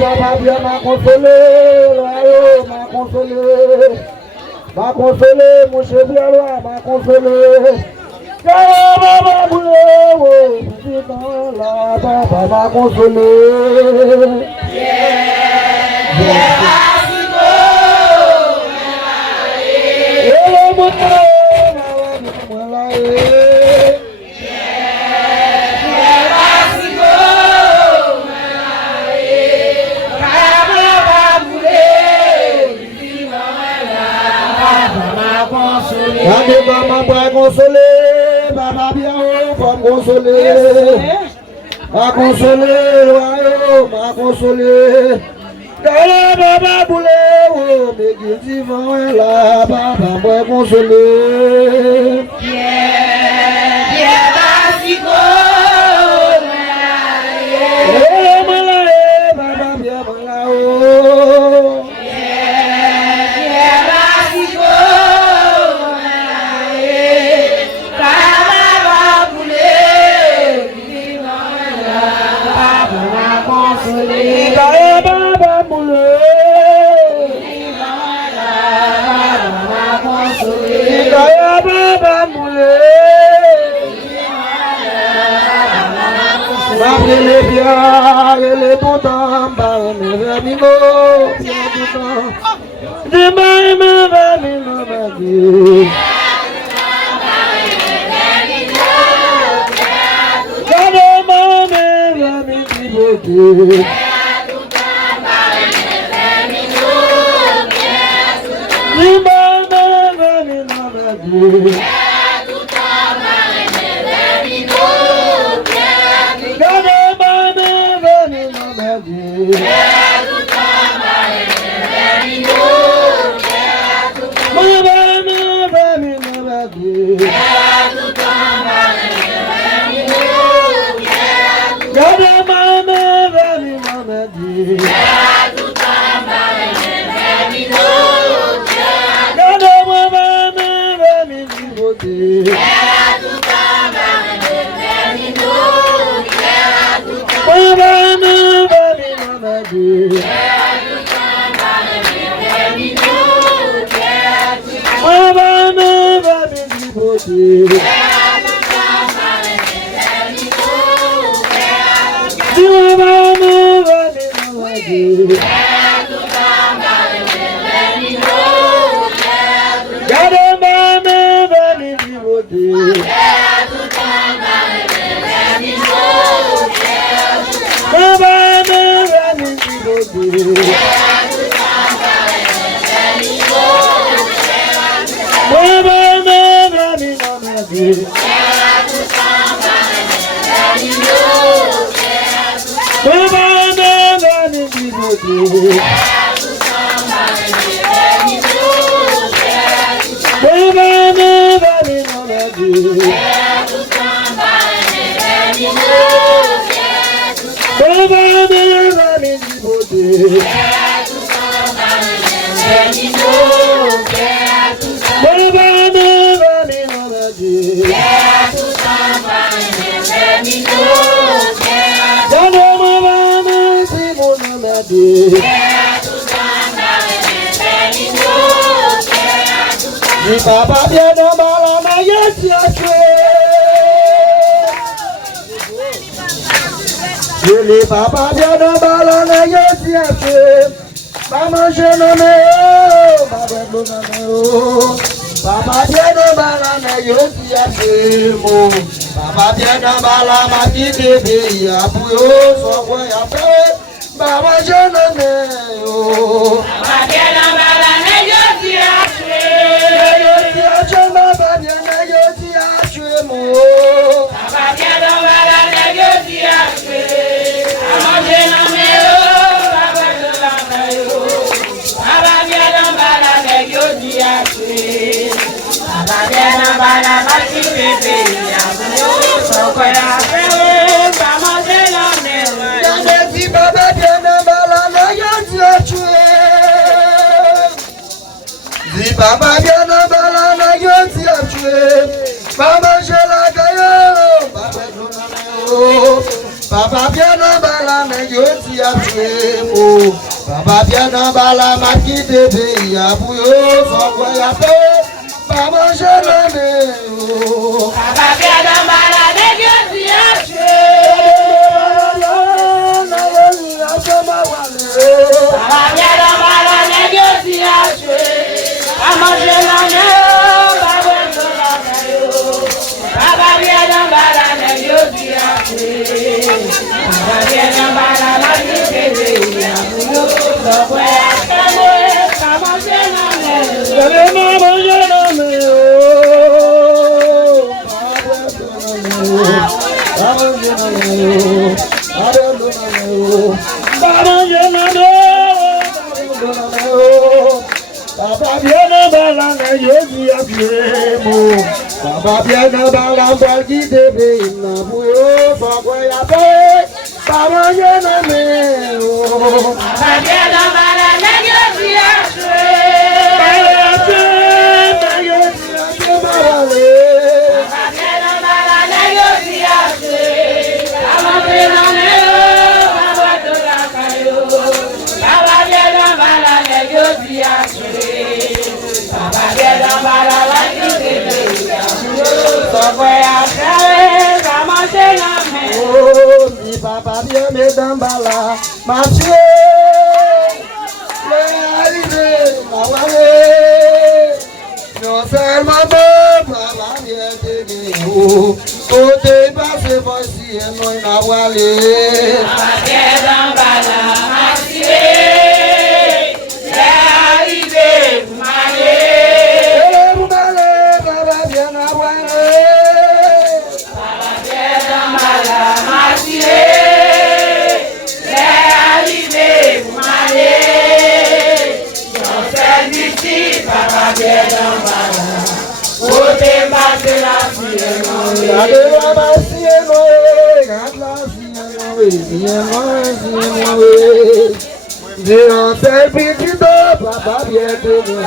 Baba bien m'a consolé, mon chef bien loin m'a consolé. Baba boulé, la Baba m'a consolé. Maman pour consoler, Baba bien pour consoler, m'a consoler, m'a consoler. Baba boulé, mais qui dit là, Baba pour consoler. Baba bien dans la yes, les papa bien dans la yes, maman je nomme Papa bien dans la yes, Papa bien dans la magie bébé, ya bouyo, so quoi ya fait, maman je nomme Papa bien dans la yes, Papa bien dans la yo ti a tué. Papa je la caillou. Papa bien dans la yo ti a tué. mo. Baba bien dans bala ma qui bébé ya bouyo sans quoi ya fait. Baba je l'aime. Baba bien dans bala négocié. Baba bien dans bala négocié. Baba je l'aime. Baba bien dans bala négocié. Baba bien dans bala ma qui bébé ya bouyo sans quoi ya fait. Baba je Baba bien bala na yogi apiremo. Baba bien bala bagi debe na buyo bagwa ya pe. Baba bien me. Baba bien bala na yogi Papa bien me dambala, ma chérie, arrivé, ma wale, non seulement bon, papa bien t'aider, côté passé voici et moi na wale. Papa bien dambala, ma chérie, arrivé, ma chérie, papa bien na wale. Papa bien dambala, ma chérie. Baba bien dans bala, côté passé la sienne. Regardez la sienne, regarde la sienne, j'ai un seul petit papa bien tenu.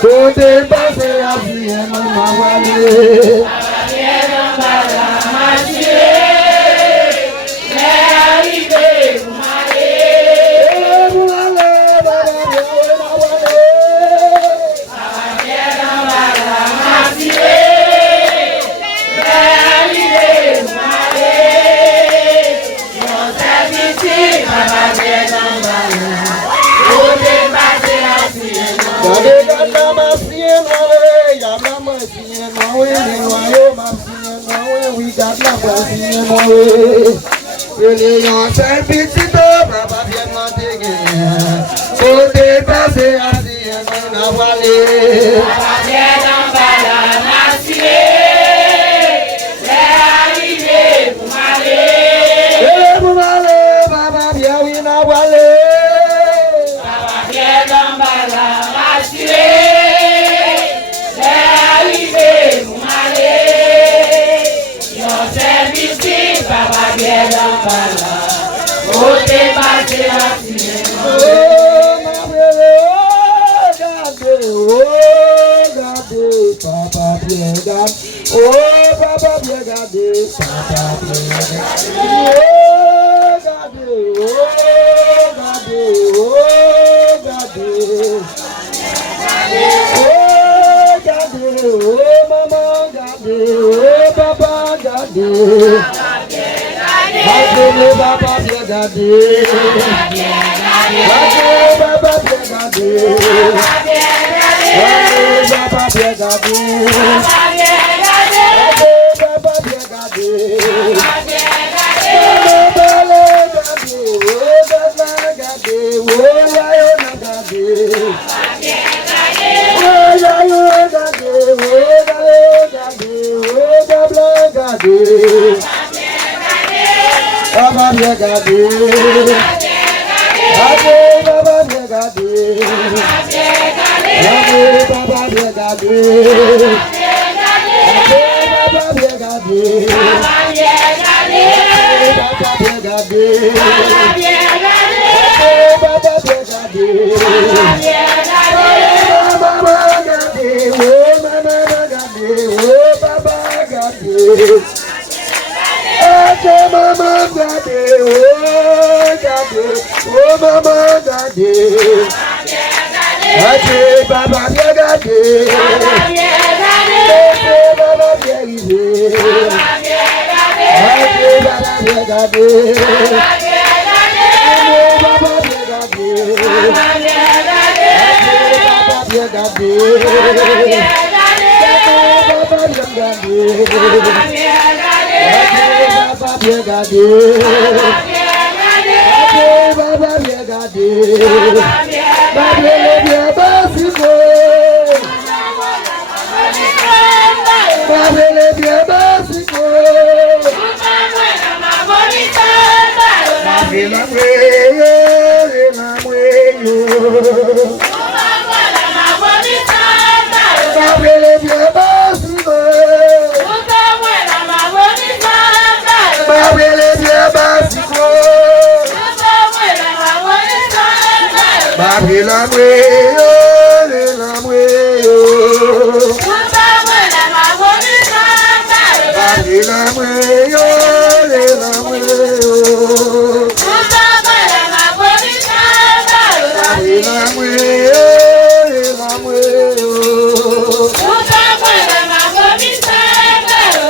Côté passé la sienne, ma valée. Baba bien dans bala, ma chérie, c'est arrivé, vous m'allez. Vous allez, baba bien, ma valée. Reliant c'est petit papa bien m'entégé. Côté passé assis on a voilé. Baba bien dans bala, ma chérie, c'est arrivé, vous m'allez. Vous m'allez, papa bien oui na voilé. Baba bien dans bala, ma chérie, c'est arrivé, vous m'allez. Yon service, papa bien dans bala, côté passé la sienne. Oh ma belle, oh gardez, papa bien gardé. Oh papa bien gardé, papa bien gardé. Oh gardez, oh gardez, oh gardez. Oh gardez, oh maman gardez, oh papa gardez. Gardez, papa bien gardé. Gardez, papa bien gardé. Gardez, papa bien gardé. Papa bien gardé. Papa bien gardé. Papa bien gardé. Papa bien gardé. Papa bien gardé. Papa bien gardé. Papa bien gardé. Maman gardé. Oh maman gardé. Oh papa gardé. Maman gardé. Oh gardé. Oh mama gade. Ate baba bia gade. Baba bia ibe. Ate baba bia gade. Baba bia gade. Baba bia gade. Baba bia gade. Baba bia gade. Baba bia basiko. Baba bia basiko. Ela mweyo, ela mweyo. Baba bia basiko. Baba bia basiko. Babila mweyo, lela mweyo. Babila mweyo, lela mweyo. Babila mweyo, lela mweyo.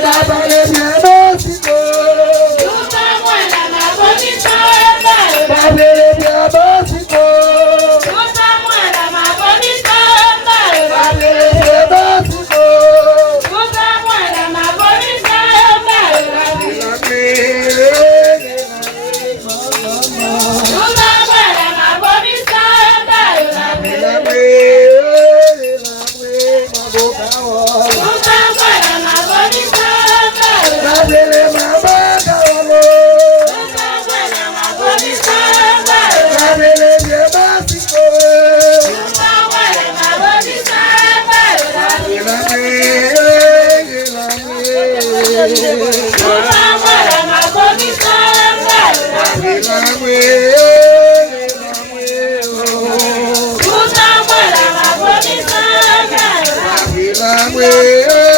Babale bia basiko. Babale bia basiko. We're